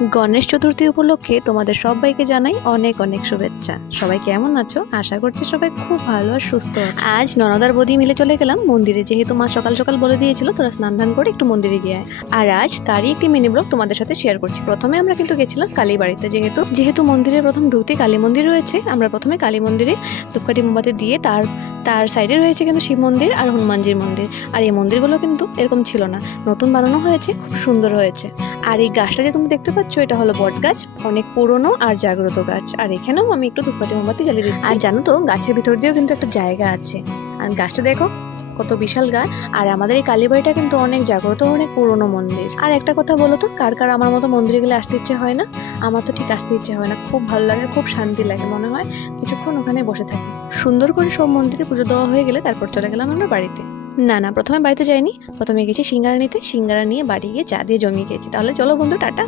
গণেশ চতুর্থী উপলক্ষে তোমাদের সবাইকে জানাই অনেক অনেক শুভেচ্ছা। সবাই কেমন আছো? আশা করছি সবাই খুব ভালো আর সুস্থ আছো। আজ ননদার বৌদি মিলে চলে গেলাম মন্দিরে, যেহেতু মা সকাল সকাল বলে দিয়েছিল তোরা স্নান ধান করে একটু মন্দিরে গিয়ে আয়। আর আজ তারই একটি মিনি ব্লগ তোমাদের সাথে শেয়ার করছি। প্রথমে আমরা কিন্তু গেছিলাম কালী বাড়িতে, যেহেতু মন্দিরের প্রথম ঢুকতে কালী মন্দির রয়েছে। আমরা প্রথমে কালী মন্দিরে ধূপকাঠি মোমবাতি দিয়ে তার সাইডে রয়েছে কিন্তু শিব মন্দির আর হনুমানজির মন্দির। আর এই মন্দিরগুলো কিন্তু এরকম ছিল না, নতুন বানানো হয়েছে, খুব সুন্দর হয়েছে। আর এই গাছটা যে তুমি দেখতে পাচ্ছ, এটা হলো বট গাছ, অনেক পুরনো আর জাগ্রত গাছ। আর এখানেও আমি একটু ধূপকাঠি মোমবাতি জ্বালিয়ে দিচ্ছি। আর জানো তো, গাছের ভিতর দিয়েও কিন্তু একটা জায়গা আছে। আর গাছটা দেখো কত বিশাল গাছ। আর আমাদের এই কালীবাড়িটা কিন্তু অনেক জাগ্রত, অনেক পুরনো মন্দির। আর একটা কথা বলো তো, কার কার আমার মতো মন্দিরে গেলে আসতে ইচ্ছে হয় না? আমার তো ঠিক আসতে ইচ্ছে হয় না, খুব ভালো লাগে, খুব শান্তি লাগে, মনে হয় কিছুক্ষণ ওখানে বসে থাকি। সুন্দর করে সব মন্দিরে পুজো দেওয়া হয়ে গেলে তারপর চলে গেলাম আমরা বাড়িতে। না, প্রথমে বাড়িতে যাইনি, প্রথমে গেছি সিঙ্গারা নিতে। সিঙ্গারা নিয়ে বাড়ি গিয়ে চা দিয়ে জমিয়ে খেয়েছি। তাহলে চলো বন্ধু, টাটা।